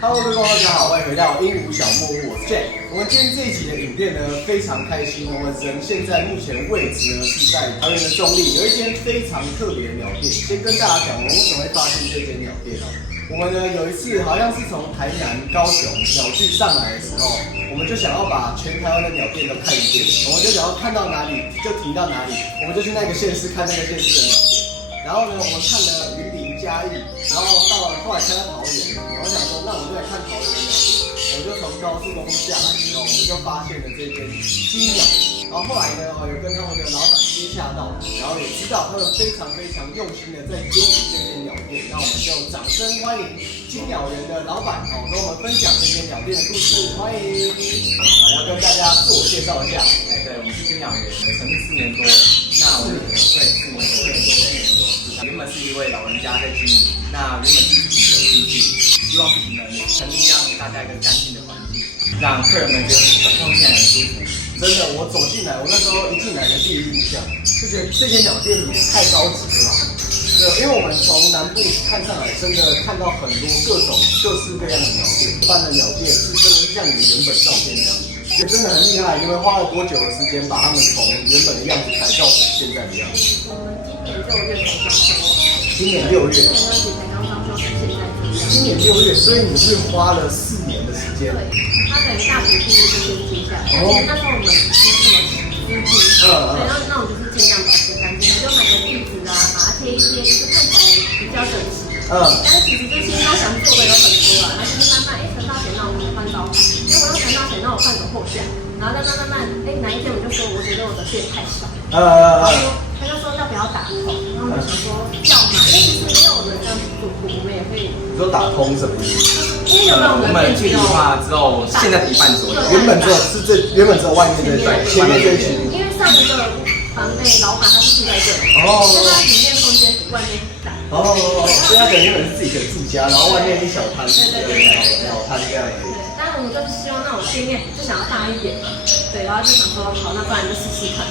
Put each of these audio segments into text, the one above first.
Hello， 各位观众大家好，欢迎回到鹦鹉小木屋，我是 Jack。我们今天这一集的影片呢，非常开心。我们人现在目前位置呢是在桃园的中立，有一间非常特别的鸟店。先跟大家讲，我们为什么会发现这间鸟店哦？我们呢有一次好像是从台南、高雄鸟聚上来的时候，我们就想要把全台湾的鸟店都看一遍，我们就想要看到哪里就停到哪里，我们就去那个县市看那个县市的鸟店。然后呢，我们看了云林、嘉义，然后后来看到桃园，我想说，那我们就来看桃园的鸟店。我们就从高速公路下来之后，我们就发现了这间金鸟。然后后来呢，有跟他们的老板接洽到，然后也知道他们非常用心的在经营这间鸟店。那我们就掌声欢迎金鸟园的老板跟我们分享这间鸟店的故事，欢迎。要跟大家自我介绍一下。对，我们是金鸟园，成立4年多。那我们对4年多。原本是一位老人家在经营，那原本是自己的兴趣，希望自己能成立让大家一个干净的环境，让客人们觉得用起来很舒服。真的，我走进来，我那时候一进来的第一印象就觉得这间鸟店也太高级了吧。对，因为我们从南部看上来，真的看到很多各种各式各样的鸟店，一般的鸟店是真的是像你们原本照片这样，也真的很厉害。你们花了多久的时间把它们从原本的样子改造成现在的样子？我们今年6月才装修，今年6月，前段时才刚装修成现在这样。今年6月，所以你是花了4年的时间。对，它等于大学毕业就先接下来。但是那时候我们没有什么资金，对，那我就是尽量保持干净，就买个壁纸啊，把它贴一贴，就是看起来比较整齐。但是其实这些都想做的有很多啊，然后就是慢慢存到钱，那我们换招牌，我要存到钱，那我换个后巷，然后再慢慢，哪一天我就说我觉得我的店太少，他就说要不要打通，然后我们想说要嘛，因为其实没有人这样子做过，我们也可以。你说打通什么意思？因为有没有我们具体化之后，现在一半左右。原本只有外面这前面这一区。因为上一个房内老板他是住在这里，所以他里面空间比外面大。所以他可能原本是自己的住家，然后外面一小摊，鸟摊这样而已。但是我们就是希望那种店面就想要大一点嘛，对，然后就想说好，那不然就试试看。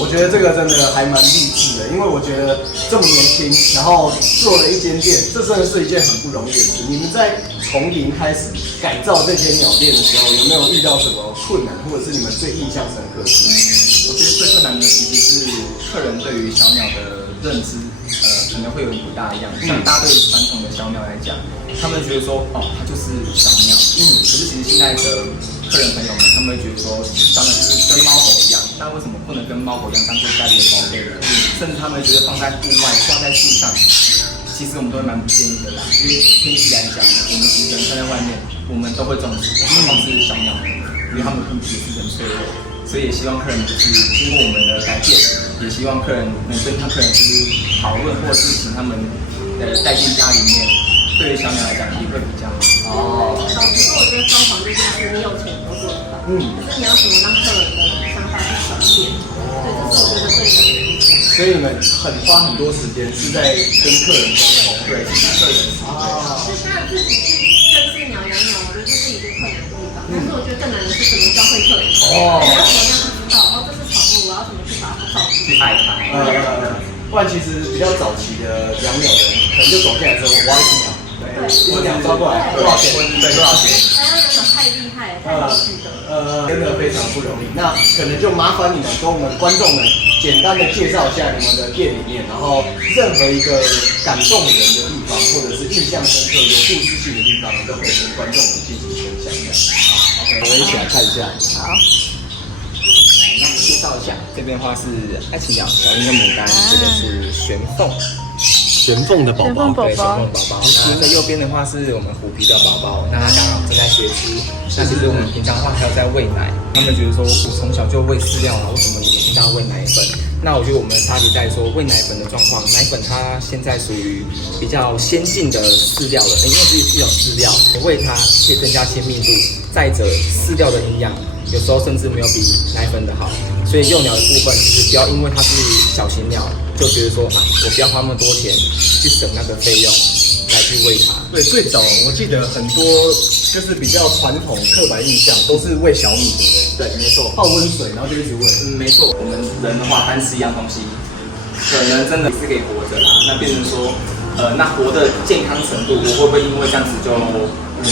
我觉得这个真的还蛮励志的，因为我觉得这么年轻，然后做了一间店，这真的是一件很不容易的事。你们在从零开始改造这间鸟店的时候，有没有遇到什么困难，或者是你们最印象深刻的事？我觉得最困难的其实是客人对于小鸟的认知，可能会有点不大一样。像大家对传统的小鸟来讲，他们觉得说，它就是小鸟。可是其实现在的客人朋友们，他们会觉得说，小鸟就是跟猫狗一样，那为什么不能跟猫狗一样当做家里的宝贝呢？甚至他们觉得放在户外、挂在树上，其实我们都会蛮不建议的啦。因为天气来讲，我们其实人站在外面，我们都会中暑，何况是小鸟，因为他们身体也是很脆弱。所以也希望客人就是经过我们的改变，也希望客人能跟客人就是讨论，或者是请他们带进家里面，对于小鸟来讲也会比较好。老实说，我觉得装潢这件事，你有钱都做得到。可是你要怎么让客人的想法去转变？对，这是我觉得最难的地方。所以你们花很多时间是在跟客人沟通，对，是客人当然自己去认识鸟养鸟，我觉得这是一个困难的地方。但是我觉得更难的是怎么教会客人。你要怎么让他知道，这是宠物，我要怎么去把它照顾，去爱它。不然其实比较早期的养鸟的人，可能就走进来之后，我要一只鸟，一只鸟抓过来多少钱？对，多少钱？台湾养鸟太厉害了，太有趣了。真的非常不容易。那可能就麻烦你们跟我们观众们简单的介绍一下你们的店里面，然后任何一个感动人的地方，或者是印象深刻、有故事性的地方，都可以跟观众们进行分享一下。好，我们一起来看一下。好。那我们介绍一下，这边的话是爱情鸟、小鹰跟牡丹，这边是玄凤。玄凤的宝宝，对，玄凤宝宝。那在右边的话是我们虎皮的宝宝，那他刚好正在学吃。那其实我们平常的话还有在喂奶，他们觉得说我从小就喂饲料了，为什么你们现在要喂奶粉？那我觉得我们的差别在说喂奶粉的状况，奶粉它现在属于比较先进的饲料了，因为是一种饲料，喂它可以增加亲密度，再者饲料的营养有时候甚至没有比奶粉的好，所以幼鸟的部分其实不要因为它是小型鸟就觉得说我不要花那么多钱去省那个费用来去喂它。对，最早我记得很多就是比较传统刻板印象都是喂小米，对不对？对，没错，泡温水然后就一直喂。没错。我们人的话单吃一样东西，可能真的是可以活着啦。那变成说，那活的健康程度，我会不会因为这样子就很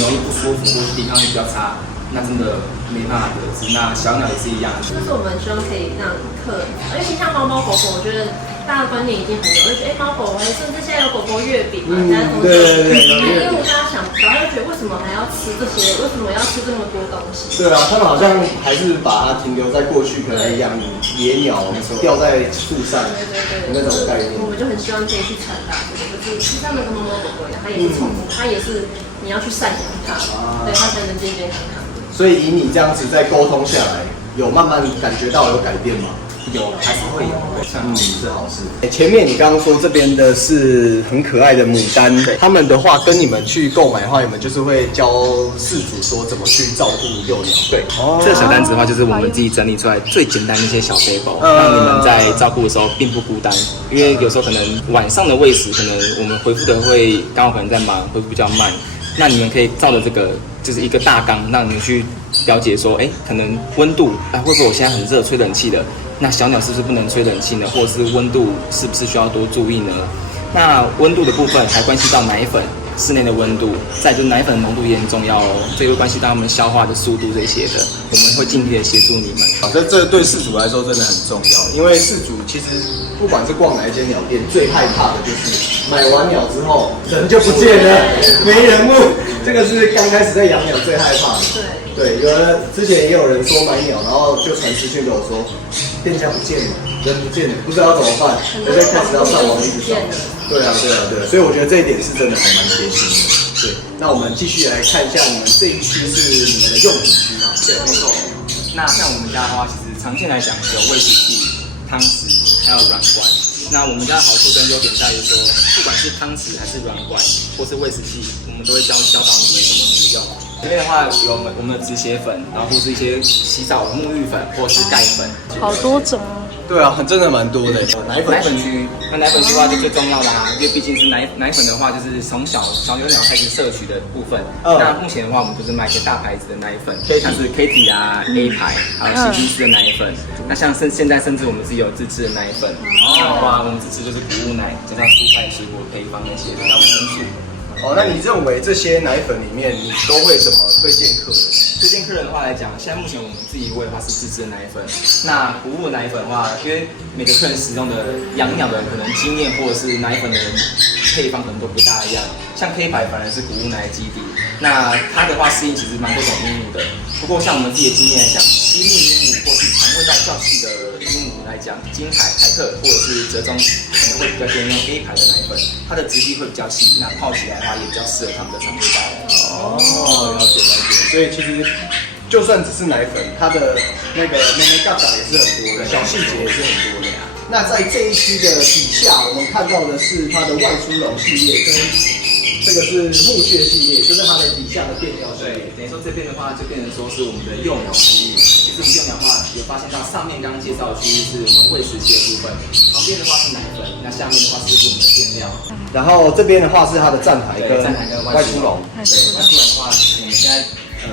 容易不舒服，或是抵抗力比较差？那真的没办法得知。那小鸟也是一样，就是我们希望可以让客人，而且像猫猫狗狗，我觉得大家观念已经很有，就觉得猫狗，甚至现在有狗狗月饼嘛，大家同学，因为大家想不到，就觉得为什么还要吃这些？为什么要吃这么多东西？对啊，他们好像还是把它停留在过去，可能养野鸟，吊在树上的那种概念。我们就很希望可以去传达这个，就是像那个猫猫狗狗一样，它也是宠物，它也是你要去赡养它，对它才能健健康康。所以以你这样子在沟通下来，有慢慢感觉到有改变吗？有还是会有，是好事。前面你刚刚说这边的是很可爱的牡丹，他们的话跟你们去购买的话，你们就是会教饲主说怎么去照顾幼鸟。对，这个小单子的话，就是我们自己整理出来最简单的一些小背包，让你们在照顾的时候并不孤单。因为有时候可能晚上的喂食，可能我们回复的会刚好可能在忙，回复比较慢。那你们可以照着这个就是一个大纲，让你们去了解说，可能温度会不会我现在很热，吹冷气的？那小鸟是不是不能吹冷气呢？或者是温度是不是需要多注意呢？那温度的部分还关系到奶粉室内的温度，再就是奶粉浓度也很重要哦，所以会关系到它们消化的速度这些的，我们会尽力的协助你们。好，这对饲主来说真的很重要，因为饲主其实不管是逛哪一间鸟店，最害怕的就是买完鸟之后人就不见了，没人物，这个是刚开始在养鸟最害怕的。对，之前也有人说买鸟，然后就传私讯跟我说，店家不见了，人不见了，不知道怎么办，人家开始要上网一直找。对啊，所以我觉得这一点是真的还蛮贴心的。对，那我们继续来看一下你们这一区是你们的用品区吗？对，没错。那像我们家的话，其实常见来讲有喂食器、汤匙，还有软罐。那我们家的好处跟优点在于说，不管是汤匙还是软罐，或是喂食器，我们都会教导你们怎么使用。这边的话有我们的止血粉，然后或是一些洗澡沐浴粉或是钙粉，好多种哦。对啊，真的蛮多的。奶粉区，那奶粉区的话就最重要的因为毕竟是奶粉的话，就是从小幼鸟开始摄取的部分。那目前的话，我们就是卖一些大牌子的奶粉，像是 Kitty 啊、A 牌，还有西金斯的奶粉。那像现在甚至我们是有自制的奶粉，这样的话我们自制就是谷物奶，加上蔬菜水果配方那些比较维生素。那你认为这些奶粉里面，你都会怎么推荐客人？推荐客人的话来讲，现在目前我们自己喂的话是自制的奶粉。那谷物奶粉的话，因为每个客人使用的养鸟的可能经验或者是奶粉的配方可能都不大一样。像 K 牌反而是谷物奶的基底，那它的话适应其实蛮多种鹦鹉的。不过像我们自己的经验来讲，西密鹦鹉或是肠胃道较细的鹦鹉来讲，金海、凯特或者是折中可能会比较建议用 A 牌的奶粉，它的质地会比较细，那泡起来的话也比较适合它们的肠胃道。了解。所以其实就算只是奶粉，它的那个妹妹嘎嘎也是很多的，小细节也是很多的呀。那在这一区的底下，我们看到的是它的外出笼系列跟这个是木屑系列，就是它的底下的变调系列。等于说这边的话就变成说是我们的幼鸟区域。这种幼鸟的话有发现到上面刚刚介绍的区域是我们喂食器的部分，旁边的话是奶粉，那下面的话就是我们的垫料。然后这边的话是它的站台跟外出笼。对，外出笼的话，我们现在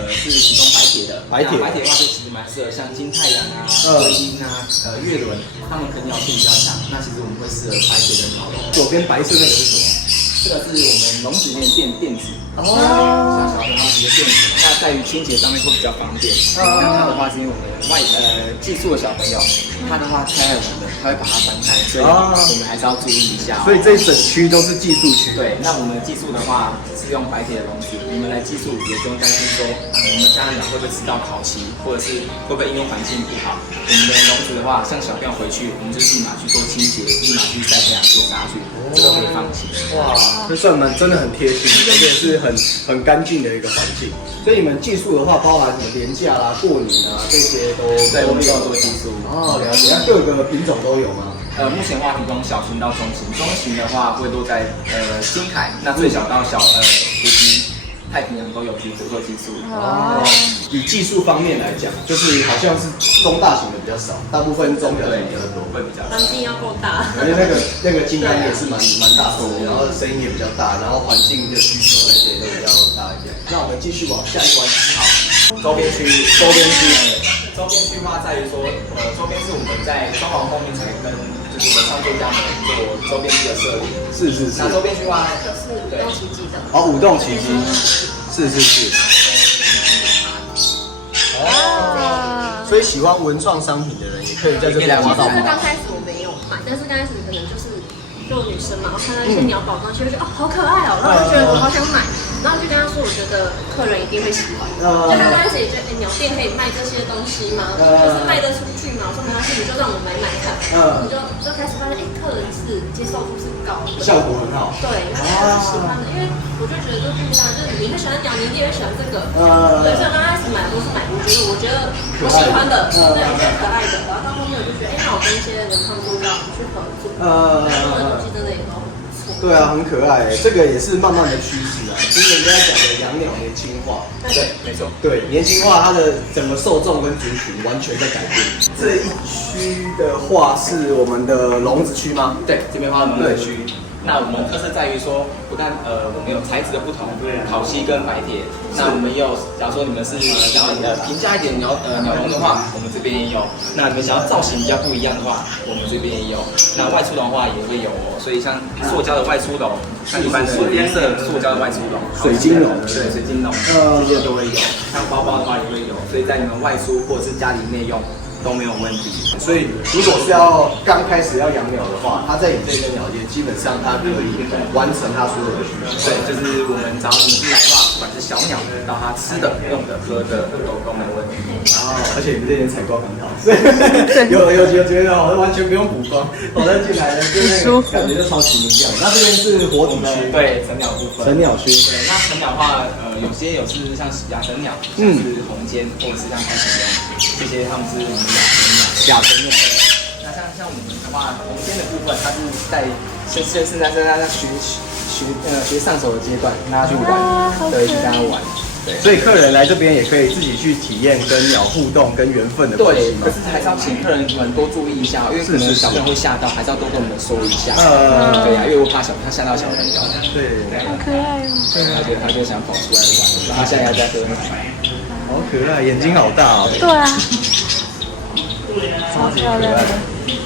是提供白铁的。白铁的话就其实蛮适合像金太阳啊、灰鹰啊、月轮，它们可鸟性比较强。那其实我们会适合白铁的鸟笼。左边白色那个是什么？这个是我们笼子里面垫子，小朋友他们直接垫子，那在于清洁上面会比较方便。那它的话是因为我们寄宿的小朋友，他的话太爱玩了，他会把它翻开，所以我们还是要注意一下。所以这一整区都是寄宿区。对，那我们寄宿的话是用白铁的笼子，你们来寄宿也不用担心说我们家鸟会不会吃到烤漆，或者是会不会因为环境不好。我们的笼子的话，像小朋友回去，我们就立马去做清洁，立马去晒太阳做杀菌，这个可以放心。哇，这算真的很贴心，而且是很干净的一个环境。所以你们寄宿的话，包含什么年假啦、过年啊这些都对，我们都要做寄宿。了解。那各个品种都有吗？目前的话提供小型到中型，中型的话会落在金海，那最小到虎皮、太平洋都有去做寄宿。以技术方面来讲，就是好像是中大型的比较少，大部分中小型比较多，会比较环境要够大。而且那个金刚也是蛮大的，然后声音也比较大，然后环境的需求那些都比较大一点。那我们继续往下一关。好，周边区的话在于说，周边是我们在装潢后面才跟就我们创作家们做周边区的设立。是。那周边区的话，就是舞动奇迹的。哦，舞动奇迹，是。哦，所以喜欢文创商品的人也可以在这边挖到就是刚开始我没有买，但是刚开始可能就是女生嘛，然后看到一些鸟宝装，就会觉得哦好可爱哦，然后就觉得我好想买，然后就跟他说，我觉得客人一定会喜欢。就他刚开始也觉得，鸟店可以卖这些东西吗？就是卖得出去吗？我说没关系，你就让我买买看。我就开始发现，客人是接受度是高的，效果很好。对，他是喜欢的，因为我就觉得就不一样，就是你会喜欢鸟，你一定会喜欢这个。对，所以刚开始买都是买我觉得我喜欢的，对，我觉得可爱的，然后到后面我就觉得，那我跟一些文创作家去合作，他们的东西真的也都很不错。对啊，很可爱，这个也是慢慢的趋势啊，就是人家讲的养鸟年轻化。对，没错。对，年轻化它的整个受众跟族群完全在改变。这一区的话是我们的笼子区吗？对，这边的话笼子区。那我们特色在于说，不但我们有材质的不同，烤漆跟白铁。那我们也有，假如说你们是想要平价一点鸟笼的话，我们这边也有。那你们想要造型比较不一样的话，我们这边也有。那外出笼的话也会有哦。所以像塑胶的外出笼，像一般的颜色塑胶的外出笼，水晶笼，对，水晶笼，这些都会有。像包包的话也会有。所以在你们外出或者是家里内用都没有问题。所以如果是要刚开始要养鸟的话，他在你这间鸟业，基本上他可以完成他所有的需求。对，就是我们只要你是来的话，不管是小鸟到它吃的、用的、喝的都没问题。而且你们这边采光很好，有觉得哦，完全不用补光，我再进来了，就是感觉就超级明亮。那这边是活体区，对，成鸟部分。成鸟区，对，那成鸟的话，有些是像亚成鸟，像是红尖，或者是像看起来这些他们是亚成鸟。那像我们的话，红尖的部分，它是在现在在学上手的阶段，让他去玩，对，去跟他玩。对，所以客人来这边也可以自己去体验跟鸟互动、跟缘分的关系。对，可是还是要请客人们多注意一下，因为可能小朋友会吓到，还是要多跟我们说一下。对呀，因为我怕他吓到小朋友。对，好可爱哦。他就想跑出来玩，然后现在要在喝奶。好可爱，眼睛好大哦。对啊，超漂亮的。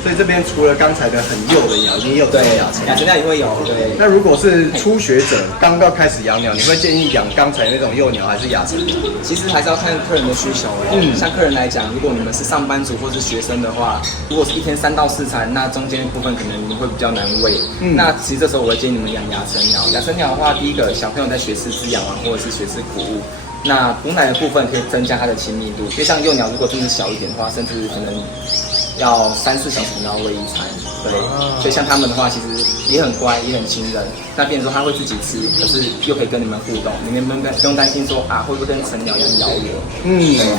所以这边除了刚才的很幼的鸟，也有亚成鸟也会有。对。那如果是初学者刚刚开始养鸟，你会建议养刚才那种幼鸟还是亚成鸟？其实还是要看客人的需求。像客人来讲，如果你们是上班族或是学生的话，如果是一天3到4餐，那中间部分可能你们会比较难喂。那其实这时候我会建议你们养亚成鸟。亚成鸟的话，第一个小朋友在学识滋养啊，或者是学识谷物。那补奶的部分可以增加它的亲密度，因为像幼鸟如果真的小一点的话，甚至可能要3、4小时要喂1餐，对，所以像他们的话，其实也很乖，也很亲人。那变成说他会自己吃，可是又可以跟你们互动，你们不用担心说会不会跟成鸟一样咬我。对呀。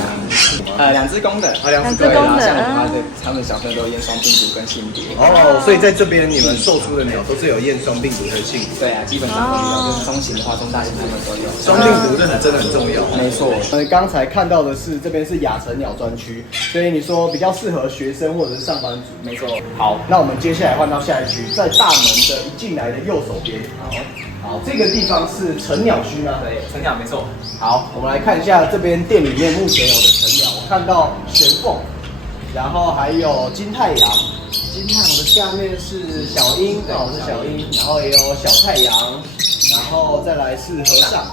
2只公的，2只公的，像他们小朋友都有验双病毒跟性别。所以在这边你们售出的鸟都是有验双病毒跟性别。对啊，基本上都有，就是中型的话、中大型他们都有。双病毒真的很重要。没错。刚才看到的是这边是亚成鸟专区，所以你说比较适合学生或者是上班族。没错。好，那我们接下来换到下一区，在大门的一进来的右手边。好，这个地方是成鸟区呢。对，成鸟没错。好，我们来看一下这边店里面目前有的成鸟。我看到玄凤，然后还有金太阳。金太阳的下面是小鹰，是小鹰，然后也有小太阳，然后再来是和尚。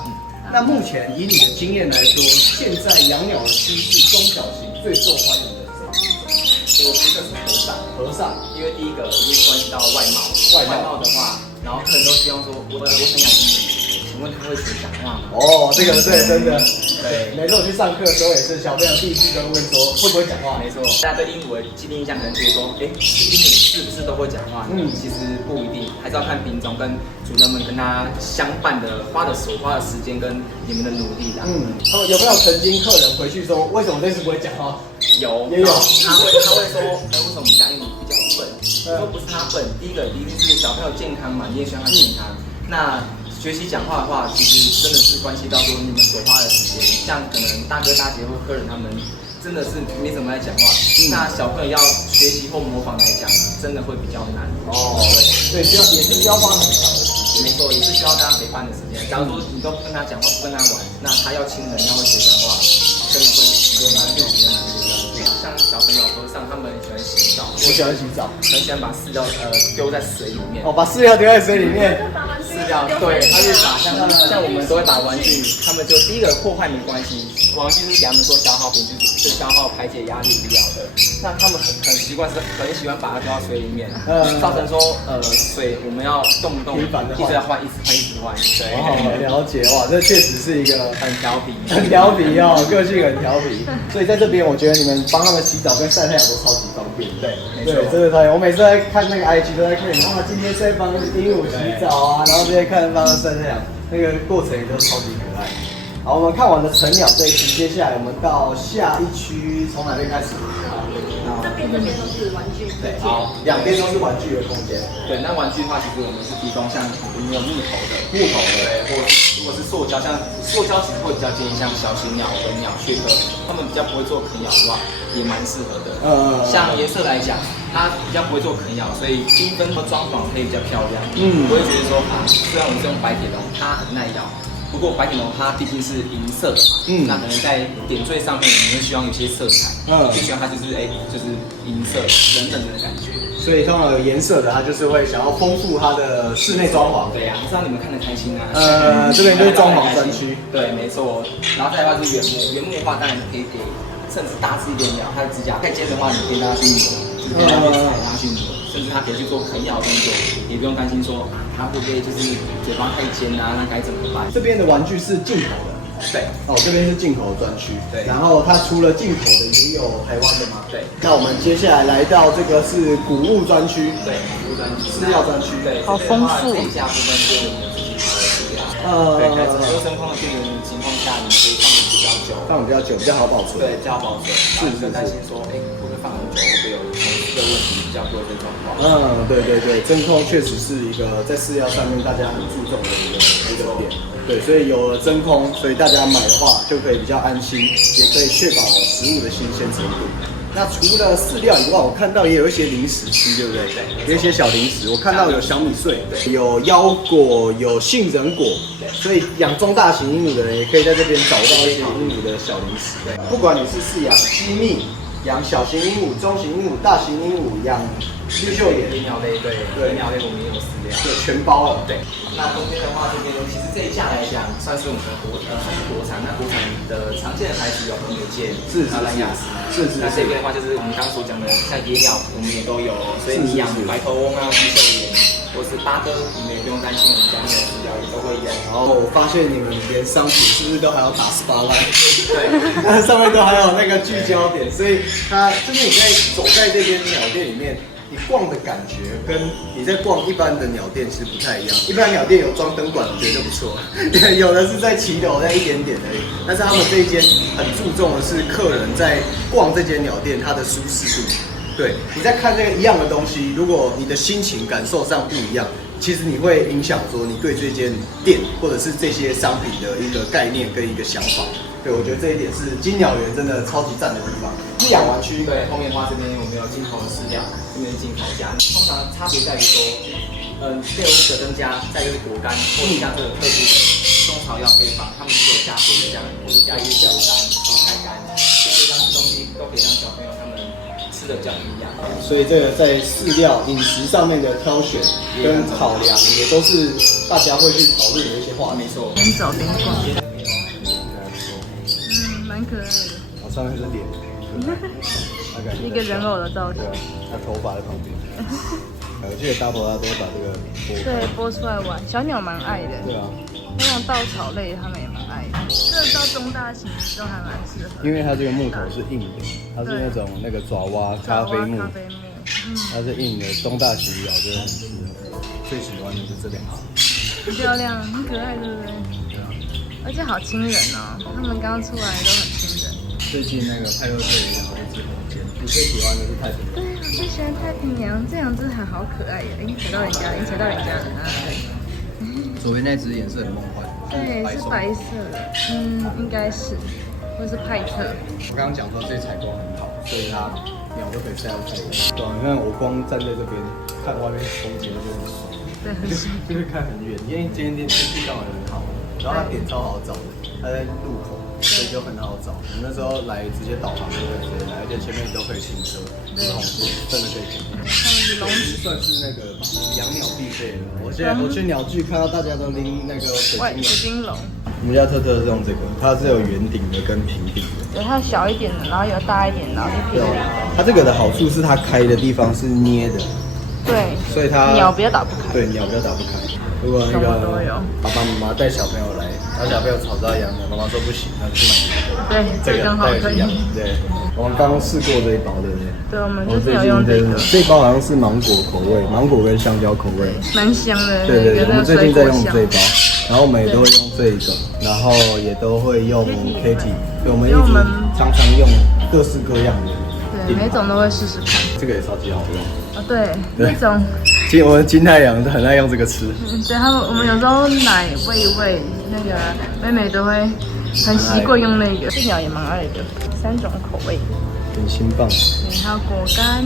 那目前以你的经验来说，现在养鸟的趋势中小型最受欢迎的是我觉得是和尚，因为第一个一定关系到外貌的话，然后客人都希望说，我想养鹦鹉，请问他会学讲话吗？这个对，真的，对，每次我去上课的时候也是，小朋友第一句都问说会不会讲话？没错，大家对鹦鹉的既定印象可能觉得说，鹦鹉是不是都会讲话？其实不一定，还是要看品种跟主人们跟它相伴的花的时间跟你们的努力啦。有没有曾经客人回去说，为什么这次不会讲话？也有，他会说，为什么你家鹦鹉比较笨？我说不是他笨，第一个一定是小朋友健康嘛，你也希望他健康。那学习讲话的话，其实真的是关系到说你们所花的时间，像可能大哥大姐或客人他们真的是没怎么来讲话，那小朋友要学习或模仿来讲，真的会比较难。对，也是需要花很长的时间。没错，也是需要大家陪伴的时间。假如说你都不跟他讲话，不跟他玩，那他要亲人，要会学讲话，真的会比较难，比较难。像小朋友和尚他们很喜欢洗澡，我喜欢洗澡，很喜欢把饲料丢在水里面。哦，把饲料丢在水里面。饲料对，他是把像我们都会把玩具，他们就第一个破坏没关系，玩具是给他们做消耗品，就是消耗排解压力无聊的。那他们很习惯是很喜欢把它丢到水里面，造成说水我们要动不动一直要换，一直换。对，了解哇，这确实是一个很调皮，很调皮哦，个性很调皮。所以在这边，我觉得你们帮他们洗澡跟晒太阳都超级方便。对，对，真的太。我每次在看那个 IG 都在看，哇，今天在帮鹦鹉洗澡啊，然后这边看帮它晒太阳，那个过程也都超级可爱。好，我们看完了成鸟这一区，接下来我们到下一区，从哪边开始？这边都是玩具。对，好，两边都是玩具的空间。对，那玩具的话，其实我们是提供像我们有木头的，对，或如果是塑胶，像塑胶其实会比较建议像小型鸟的鸟雀科，他们比较不会做啃咬的话，也蛮适合的。像颜色来讲，它比较不会做啃咬，所以缤纷和装潢可以比较漂亮。不会觉得说啊，虽然我们是用白铁笼，它很耐咬。不过白铁笼它毕竟是银色的嘛，那可能在点缀上面，你会希望有些色彩，就希望它就是就是银色冷冷的感觉。所以通常有颜色的，它就是会想要丰富它的室内装潢。对呀，不知道你们看得开心啊？这边就是装潢专区。对，没错。然后再来的话是原木，原木的话当然可以给甚至大只一点鸟，它的指甲太尖的话，你可以让它去磨，就是可以让它去磨，甚至它可以去做啃咬动作，也不用担心说它会不会就是嘴巴太尖啊，那该怎么办？这边的玩具是进口的。对，这边是进口的专区。对，然后它除了进口的，也有台湾的吗？对。那我们接下来来到这个是谷物专区。对，谷物专区，饲料专区。对，好丰富。这一家部分是我们自己饲料。对，在整个真空的电源情况下，你可以放得比较久，比较好保存。对，比较好保存。是不用担心说，会不会放很久，会不会有虫吃的问题，比较不会这状况。对，真空确实是一个在饲料上面大家很注重的一个点。对，所以有了真空，所以大家买的话就可以比较安心，也可以确保食物的新鲜程度。那除了饲料以外，我看到也有一些零食区，对不对？对，有一些小零食，我看到有小米碎，有腰果，有杏仁果，所以养中大型鹦鹉的人也可以在这边找到一些鹦鹉的小零食。不管你是饲养鸡蜜、养小型鹦鹉、中型鹦鹉、大型鹦鹉、养绿袖眼、鸟类，对，鸟类我们也有饲料，对，全包了。对，那中间的话，这边其实这一下来讲，算是我们的国产。那国产的常见的牌子有红牛剑、蓝雅思，那这边的话就是我们刚刚所讲的，像野鸟我们也都有，所以你养白头翁啊、绿袖眼，或是八哥，你们也不用担心，我们家的饲料也都会有。然后我发现你们连商品是不是都还要打 spotlight？ 对，那上面都还有那个聚焦点，所以它就是你在走在这边鸟店里面。你逛的感觉跟你在逛一般的鸟店其实不太一样。一般鸟店有装灯管，我觉得不错；有的是在骑楼，在一点点而已。但是他们这一间很注重的是客人在逛这间鸟店它的舒适度。对，你在看这个一样的东西，如果你的心情感受上不一样，其实你会影响说你对这间店或者是这些商品的一个概念跟一个想法。对，我觉得这一点是金鸟园真的超级赞的地方。饲养完区，对，后面的话这边我们有进口的饲料，这边是进口价，通常差别在于说，内容可增加，再就是果干，或者像这个特殊的中草药配方，他们是有加果浆，或者加一些果干、蔬菜干，这些东西都可以让小朋友他们吃的比较营养。所以这个在饲料饮食上面的挑选跟考量，也都是大家会去讨论的一些话题。没错。边走边逛。蛮可爱的。上面是脸，一个人偶的造型。他头发在旁边。我记得大头他都会把这个拨开。对，拨出来玩。小鸟蛮爱的。对啊。那种稻草类他们也蛮爱的。这个到中大型都还蛮适合。因为它这个木头是硬的，它是那种那个爪哇咖啡木。它是硬的，中大型咬就很适合。最喜欢的是这两只。很漂亮，很可爱，对不对？而且好亲人哦，他们刚出来都很亲人。最近那个派克特也养了一只红尖，你最喜欢的是太平洋？对，我最喜欢太平洋，这两只还好可爱耶！踩到人家了，踩到人家了啊！左边那只颜色很梦幻，对，是白色的，应该是，或是派特。我刚刚讲说这采光很好，所以它鸟都可以晒到太阳。对啊，你看我光站在这边看外面风景就很爽，对，很爽，就是看很远，因为今天天气刚好很好。然后它点超好找的，它在路口，所以就很好找。我们那时候来直接导航就可以直接来，而且前面都可以停车，很好停，真的可以停。他们的笼子算是那个养鸟必备的。我去鸟居看到大家都拎那个水水晶笼。晶笼，我们家特是用这个，它是有圆顶的跟平顶的。对，它小一点的，然后有大一点，然后就平的。它这个的好处是它开的地方是捏的，对，所以它鸟比较打不开。对，鸟比较打不开。如果那什么个都有爸爸妈妈带小朋友来，然后小朋友吵着要养鸟，妈妈说不行，那就去买对，这个刚好可以。对，我们刚刚试过这一包，对不对？对，我们就是有用这个，这一包好像是芒果口味，芒果跟香蕉口味，蛮香的。对对对，我们最近在用这一包，然后我们也都会用这个，然后也都会用 Kitty，对，我们一直常常用各式各样的，对，每种都会试试看。这个也超级好用。哦，对，那种，其实我们金太阳很爱用这个吃。对他们，我们有时候奶喂一喂，那个妹妹都会很习惯用那个。这鸟也蛮爱的，3种口味。点心棒，对，还有果干。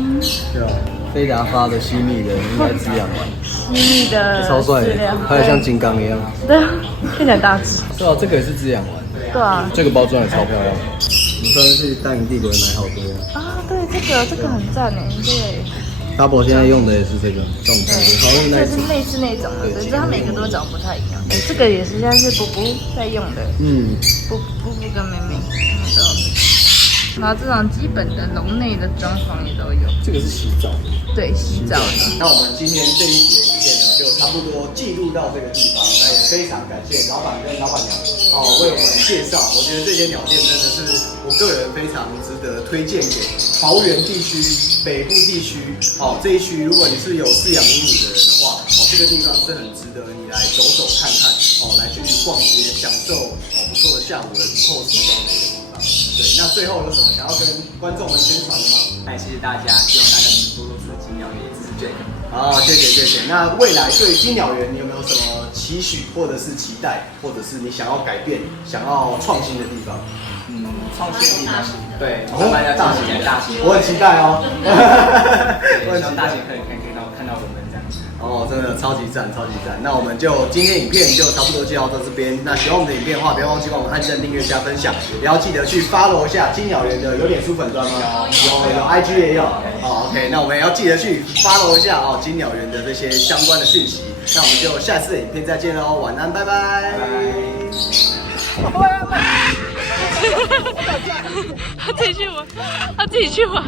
对啊，飞达发的西米人应该滋养完，西米的超帅的，它像金刚一样。对啊，看起来大只。对啊，这个也是滋养完。对啊。这个包装也超漂亮。我们上次去大营帝国买好多。啊，对，这个很赞诶，对。大伯现在用的也是这个这种感觉，好像这是类似那种的，对，只是它每个都长不太一样。这个也是现在是布布在用的，布跟妹妹他们都有。然后这种基本的笼内的装潢也都有。这个是洗澡的，对，洗澡的。那我们今天这一节影片呢，就差不多记录到这个地方。那也非常感谢老板跟老板娘为我们介绍。我觉得这间鸟店真的是我个人非常值得推荐给桃园地区、北部地区这一区。如果你是有饲养鹦鹉的人的话，这个地方是很值得你来走走看看来去逛街，享受不错的下午的午后时光的一个地方。对，那最后有什么想要跟观众们宣传的吗？那谢谢大家，希望大家能多多支持金鸟园，支持 Jack。好，谢谢。那未来对金鸟园你有没有什么期许，或者是期待，或者是你想要改变、想要创新的地方？创新的地方，对，慢慢要大型，我很期待哦。我希望大型可以看到我们这样子。真的超级赞。那我们就今天影片就差不多介绍到这边。那喜欢我们的影片的话，不要忘记帮我们按赞、订阅、加分享，也要记得去 follow 一下金鸟园的有脸书粉专吗？有 IG 也有。OK， 那我们也要记得去 follow 一下金鸟园的这些相关的讯息。那我们就下次的影片再见喽，晚安，拜拜。他自己去玩。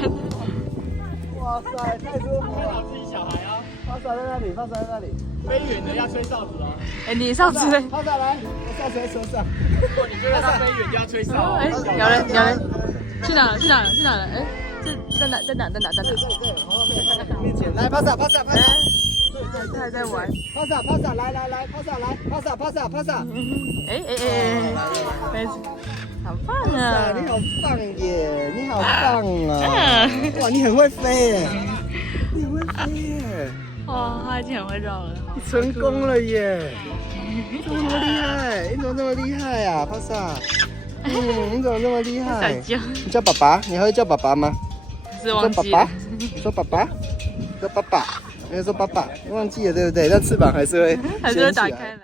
哇塞，太舒服了！自己小孩啊，发伞在那里，飞远的要吹哨子哦。你上次嘞？发伞来，我下车车上。如果你觉得它飞远就要吹哨。有人，去哪了？在哪？面前来，发伞。他还在玩。发伞，来，发伞。没事。好棒啊！你好棒耶！你好棒啊！哇，你很会飞耶！哇，他已经很会绕了。你成功了耶！你怎么那么厉害？你怎么那么厉害啊，帕萨？你怎么那么厉害？你叫爸爸？你还会叫爸爸吗？是忘记了。你说爸爸？说爸爸？你说爸爸？忘记了对不对？但翅膀还是会打开来。